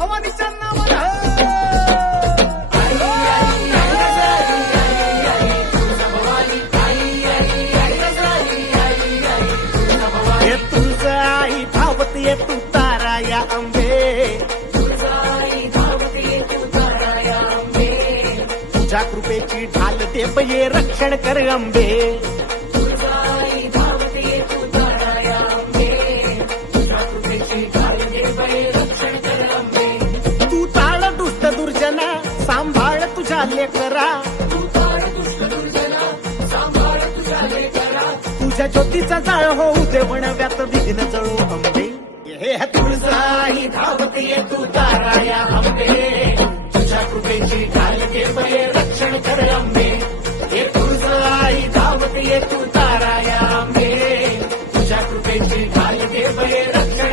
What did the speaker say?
भवानीच्या हे तुझं आई धावत ये तू तारा या अंबे. तुझ्या कृपेची ढाल दे ये रक्षण कर अंबे. लेकरा तुझ्या ज्योतीचा जाळ होऊ देवणव्यात विघ्न जळू आंबे हे तुळजाई धावतीये तू ताराया आंबे तुझ्या कृपेची कालके बरे रक्षण कर आंबे हे ही धावतीये तू ताराया आंबे तुझ्या कृपेची कालके बरे रक्षण